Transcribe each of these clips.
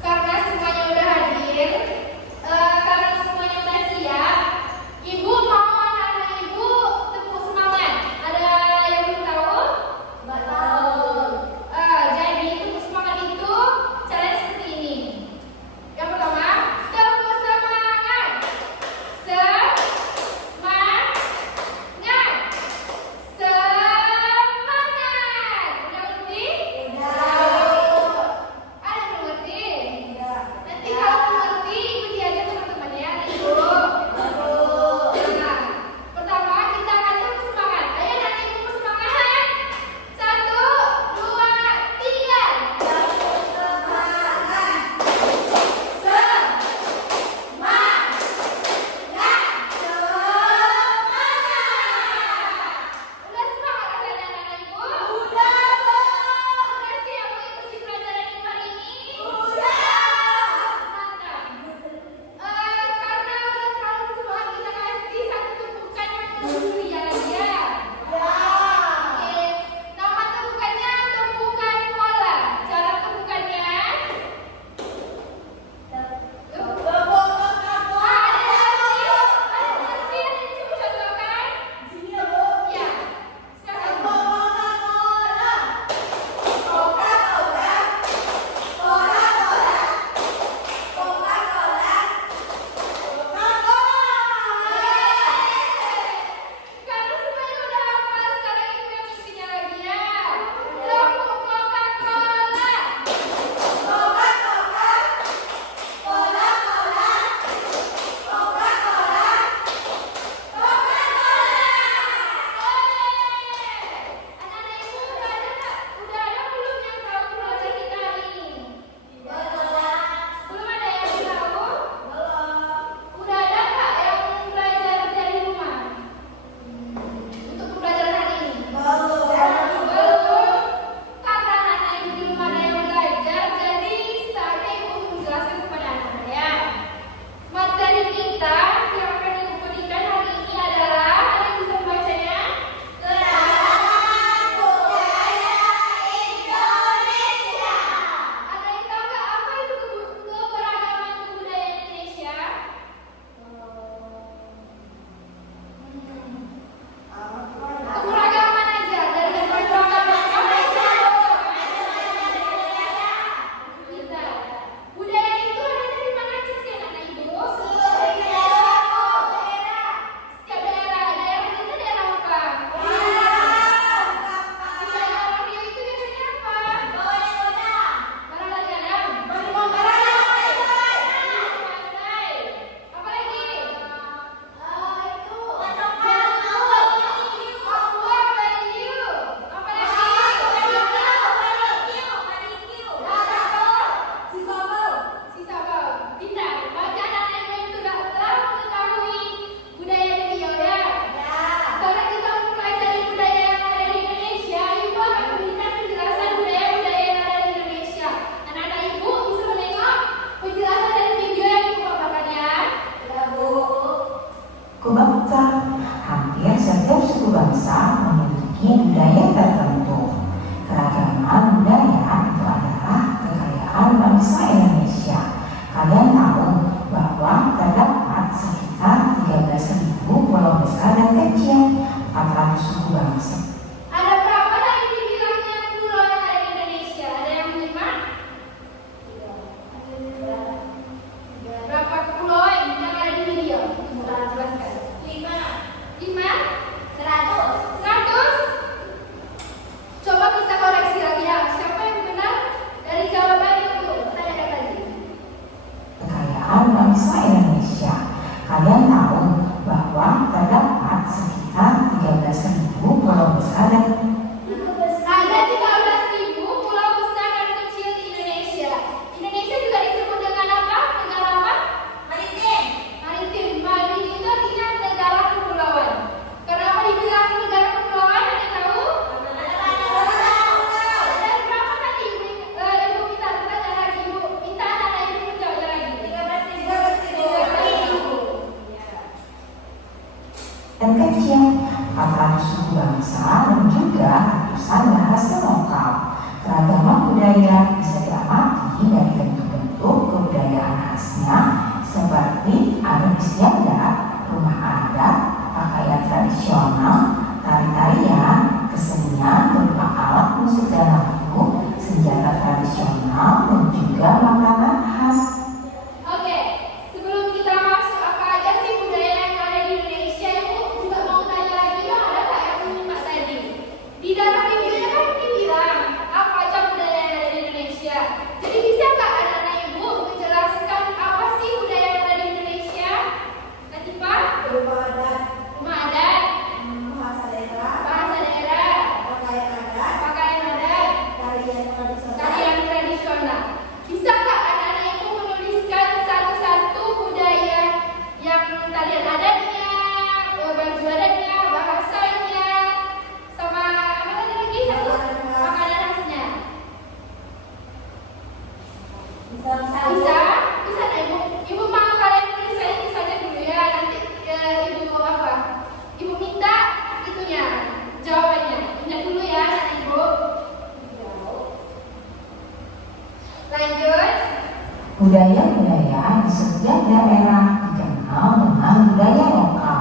Karena semuanya udah hadir, karena semuanya udah siap, Ibu mau anak-anak Ibu tepuk semangat. Ada yang belum tahu? Nggak tahu. Jadi tepuk semangat itu caranya seperti ini. Yang pertama, tepuk semangat. Semangat. Semangat. Udah ngerti? Udah. Ada yang belum ngerti? Nanti kalau belum ngerti, ikuti aja teman-temannya, Ibu. Nah, pertama kita akan tepuk semangat. Ayo nanti tepuk semangat. 1, 2, 3. Tepuk semangat. Semangat. Udah semangat anak-anak Ibu? Udah siap mengikuti pelajaran Ibu hari ini? Udah. Mantap. Karena udah terlalu semangat, kita kasih satu tumpukan yang mulia aja. Oke. Nama tumpukannya tumpukan bola. Cara tumpukannya? Karena semuanya udah hafal, sekarang Ibu yang isinya lagi ya. Coca-Cola. Anak-anak Ibu udah ada nggak? Udah ada belum yang tahu pelajaran kita hari ini? Belum ada yang tahu? Udah ada nggak yang belajar dari rumah? Untuk pembelajaran hari ini? Belum. Karena anak-anak Ibu di rumah ada yang belajar, jadi saatnya Ibu untuk menjelaskan kepada anak-anak ya. Materi kita yang akan Ibu berikan hari ini adalah, ada yang bisa membacanya? Keragaman budaya Indonesia. Ada yang tahu nggak apa itu keberagaman budaya Indonesia? Keberagaman aja dari keberagaman apa itu? Kita. Budaya itu ada dari mana aja sih anak Ibu? Setiap daerah kita daerah apa? Budaya orang Riau itu biasanya apa? Barang-barang. Masai. Apa lagi? Papua, Melayu. Apa lagi? Sisabau. Pintar. Bagi anak-anak yang sudah telah mengetahui budaya di Riau ya. Karena kita mempelajari budaya yang ada di Indonesia, Ibu akan memberikan penjelasan budaya-budaya yang ada di Indonesia. Anak-anak Ibu bisa menengok penjelasan dari video yang Ibu bawakan ya. Kubangsa, hampir setiap suku bangsa memiliki budaya tertentu. Keragaman budaya itu adalah kekayaan bangsa Indonesia. Kalian tahu bahwa terdapat sekitar 13.000 pulau besar dan kecil, 400 suku bangsa. Ada berapa tadi dibilangnya pulau yang ada di Indonesia? Ada yang 5? Berapa pulau yang ada di Riau? Jelaskan. 5? 100? Coba kita koreksi lagi ya. Siapa yang benar dari jawaban Ibu? Tanyakan tadi. Kekayaan bangsa Indonesia. Kalian tahu bahwa terdapat sekitar 13.000 pulau besar dan Ada 13.000 pulau besar dan kecil di Indonesia. Indonesia juga disebut dengan apa? Negara apa? Maritim. Maritim itu artinya negara kepulauan. Kenapa dibilang negara kepulauan? Ada yang tahu? Dan berapa tadi Ibu minta pertanyaan lagi? Ibu minta anak-anak Ibu menjawabnya lagi. 13.000. dan kecil, 400 suku bangsa dan juga ratusan bahasa lokal. Keragaman budaya bisa diamati dari bentuk-bentuk kebudayaan khasnya seperti adat istiadat, rumah adat, pakaian tradisional, tari-tarian, kesenian berupa alat musik dan lagu, senjata tradisional, dan juga makanan khas. Oke, sebelum kita masuk apa aja sih budaya yang ada di Indonesia, Ibu juga mau tanya lagi dong, ada nggak yang menyimak tadi? Di dalam videonya kan dibilang apa aja budaya yang ada di Indonesia. Jadi bisa nggak anak-anak Ibu menjelaskan apa sih budaya yang ada di Indonesia? Latifah? Rumah adat, Rumah adat, bahasa daerah, pakaian adat, tarian tradisional. Bisa nggak anak-anak Ibu menuliskan satu-satu budaya yang tarian adatnya, baju adatnya, bahasanya, sama apa tadi lagi satu makanan khasnya? Bisa nggak Ibu? Ibu mau kalian tulis saja dulu ya, nanti Ibu mau apa? Ibu minta itunya, jawabannya. Ingat dulu ya anak Ibu. Lanjut. Budaya-budaya di setiap daerah dikenal dengan budaya lokal.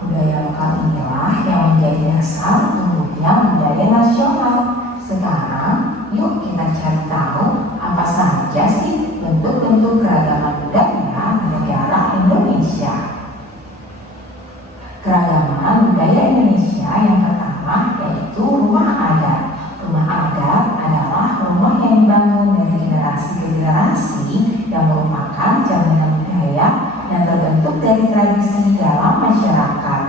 Budaya lokal inilah yang menjadi dasar tumbuhnya budaya nasional. Sekarang, yuk kita cari tahu apa saja sih bentuk-bentuk keragaman budaya di negara Indonesia. Keragaman budaya Indonesia yang pertama yaitu rumah adat. Rumah adat adalah rumah yang dibangun dari generasi ke generasi yang merupakan jaminan budaya yang terbentuk dari tradisi dalam masyarakat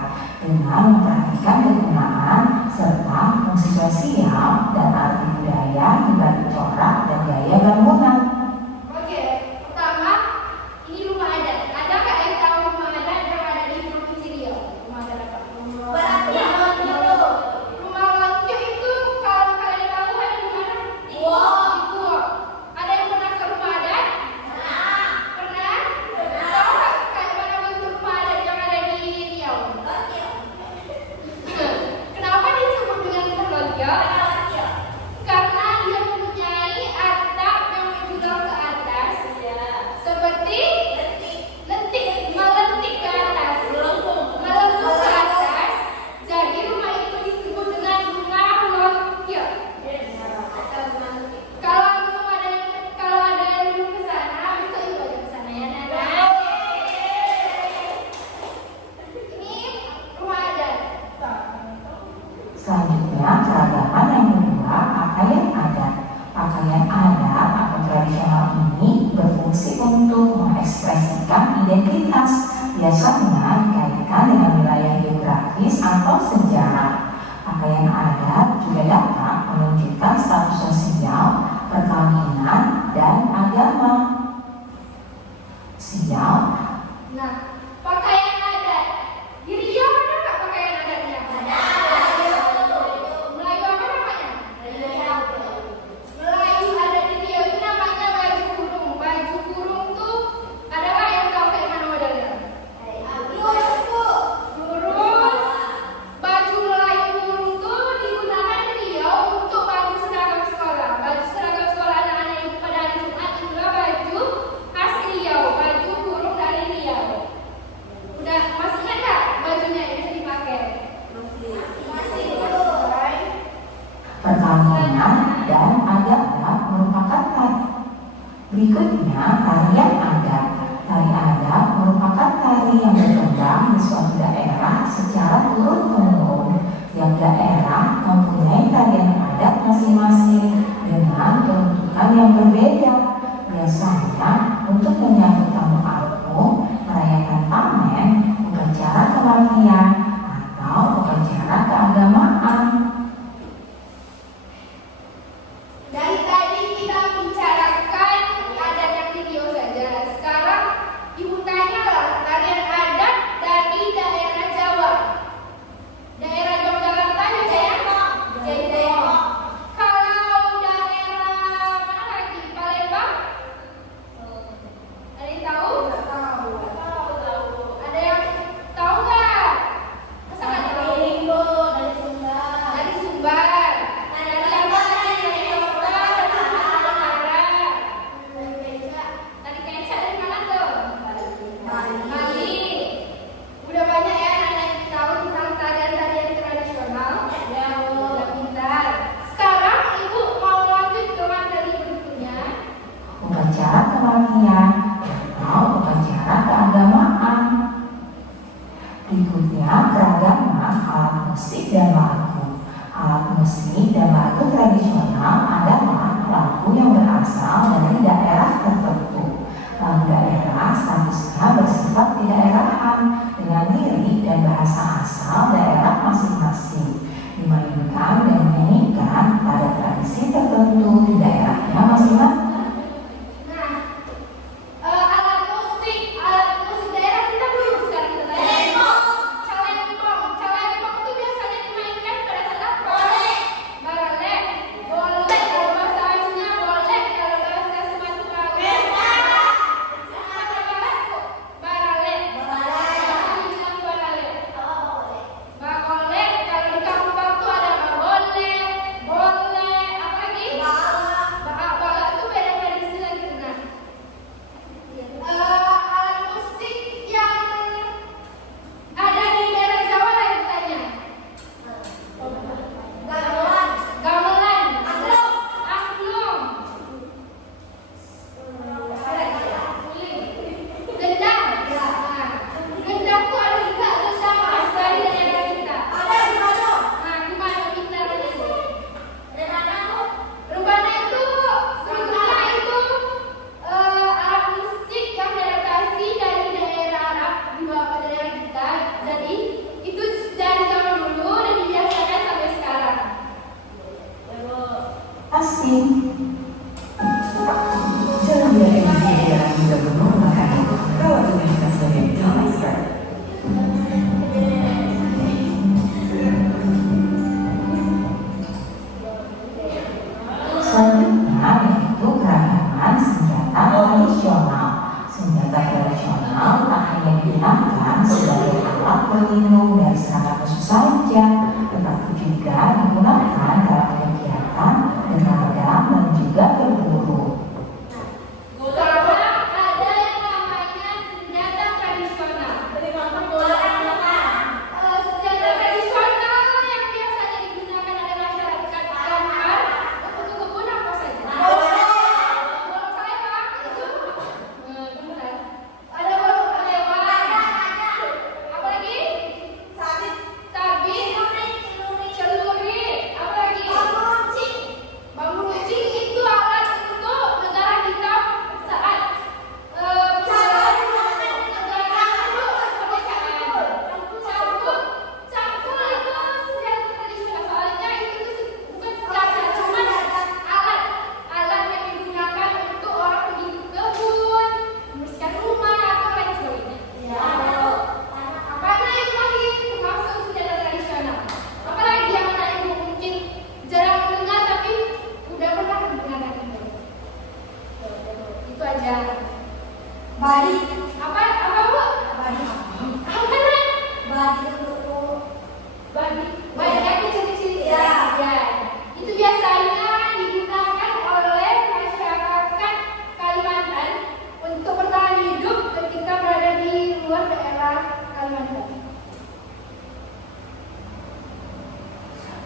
dengan memperhatikan kegunaan serta fungsi sosial dan arti budaya di balik corak dan gaya bangunan. Oke, pertama ini rumah adat. Ada nggak yang tahu rumah adat yang ada di Provinsi Riau? Rumah adat apa? Rumah Langkio itu kalau kalian tahu ada di mana? Di Kuok. Ada yang pernah ke rumah adat? Pernah? Tahu nggak kayak mana bentuk rumah adat yang ada di Riau? Kenapa disebut dengan rumah Langkio? Karena dia mempunyai atap yang menjulang ke atas, seperti lentik, melentik ke atas, melengkung ke atas. Jadi rumah itu disebut dengan rumah Langkio. Kalau ada yang belum ke sana, bisa ikut ke sana ya, Nana. Ini rumah adat. Selanjutnya, keragaman yang kedua, pakaian adat. Pakaian adat atau tradisional ini berfungsi untuk mengekspresikan identitas, biasanya dikaitkan dengan wilayah geografis atau sejarah. Pakaian adat juga dapat menunjukkan status sosial, perkawinan, dan agama. Sial, Nah, pakaian adat. Di Riau ada nggak pakaian adatnya? Melayu apa namanya? Melayu adat di Riau itu namanya baju kurung. Baju kurung tuh ada nggak yang tahu kayak mana modelnya? Lurus. Baju Melayu kurung tuh digunakan di Riau untuk baju seragam sekolah. Baju seragam sekolah anak-anak ibu pada hari Jumat itulah baju khas Riau, baju kurung dari Riau. Udah masih ingat nggak bajunya yang bisa dipakai? perkawinan, dan adat merupakan tari. Berikutnya, tarian adat. Tari adat merupakan tari yang berkembang di suatu daerah secara turun-temurun. Tiap daerah mempunyai tarian adat masing-masing dengan peruntukan yang berbeda. Biasanya untuk menyambut tamu agung, merayakan panen, upacara kematian, atau upacara keagamaan. Dari tadi kita bicarakan adat yang di Riau saja. Sekarang ibu tanyalah tarian adat dari daerah Jawa. Daerah Yogyakarta juga ya? Jawa. Kalau daerah mana lagi? Palembang? Ada yang tahu? Ada yang tahu nggak? upacara kematian atau upacara keagamaan. Berikutnya keragaman alat musik dan lagu. Alat musik dan lagu tradisional adalah lagu yang berasal dari daerah tertentu. Lagu daerah statusnya bersifat kedaerahan dengan lirik dan bahasa asal daerah masing-masing, dimainkan dan dinyanyikan pada tradisi tertentu di daerahnya masing-masing. Selanjutnya yaitu keragaman senjata tradisional. Senjata tradisional tak hanya digunakan sebagai alat pelindung dari serangan musuh saja, tetapi juga digunakan dalam kegiatan beragam dan juga berburu.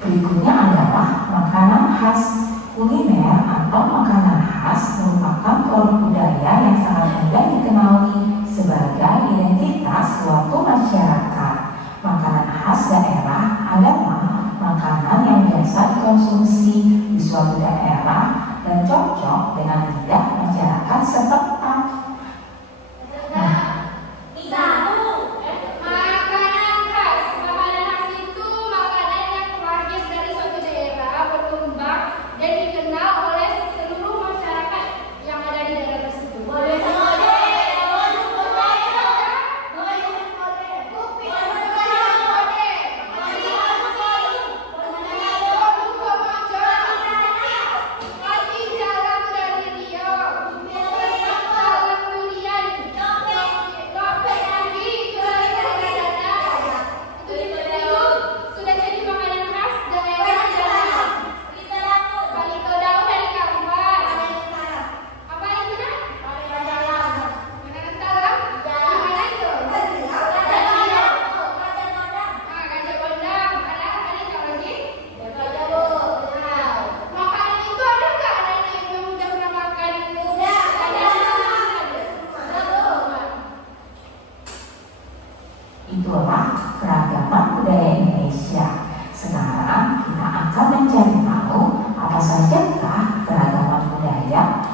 Berikutnya adalah makanan khas. Kuliner atau makanan khas merupakan produk budaya yang sangat mudah dikenali sebagai identitas suatu masyarakat. Makanan khas daerah adalah makanan yang biasa dikonsumsi di suatu daerah dan cocok dengan lidah masyarakat setempat. Jalan dari Rio.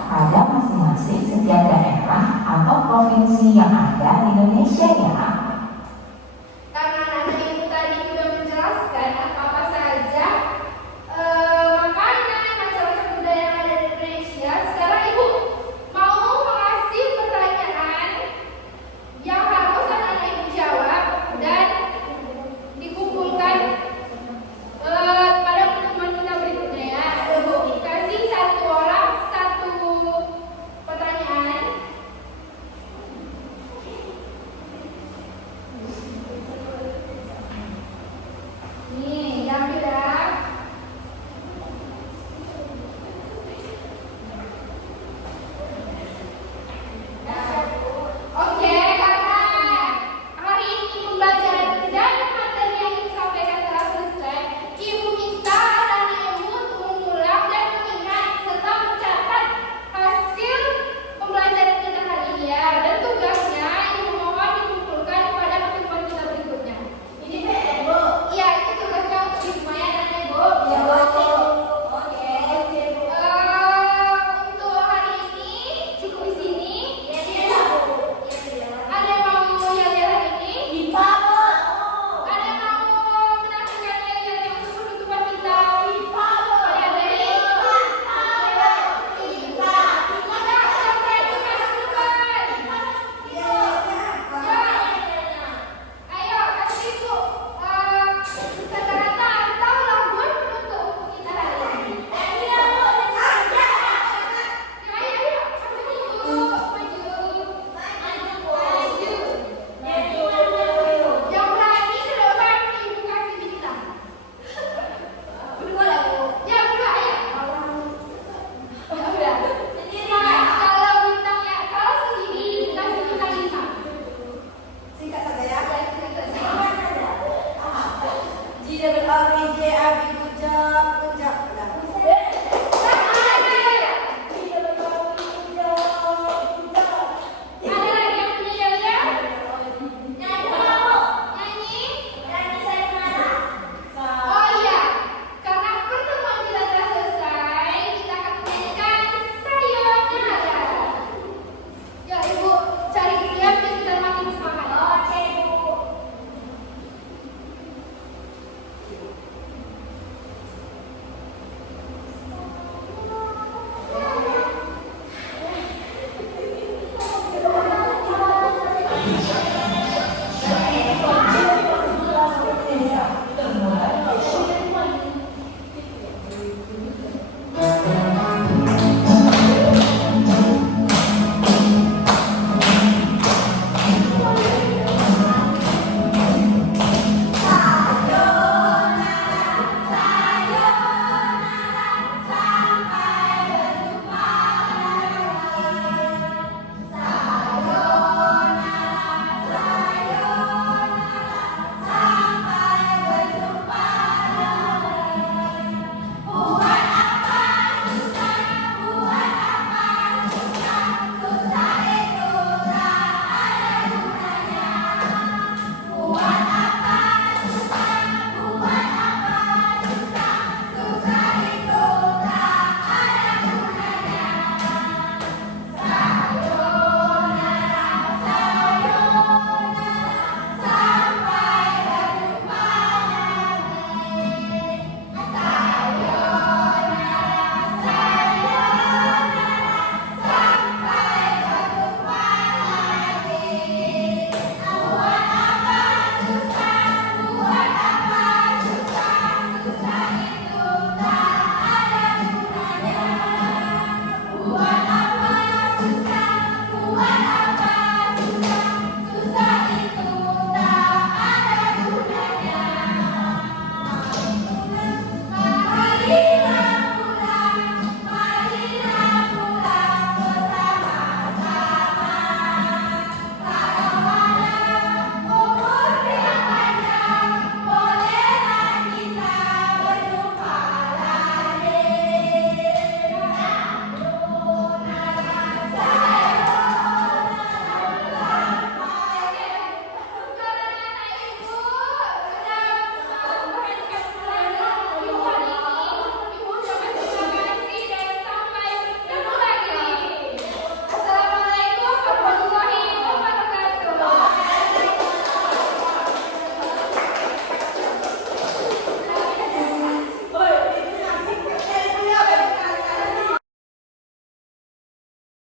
pada masing-masing setiap daerah atau provinsi yang ada di Indonesia ya.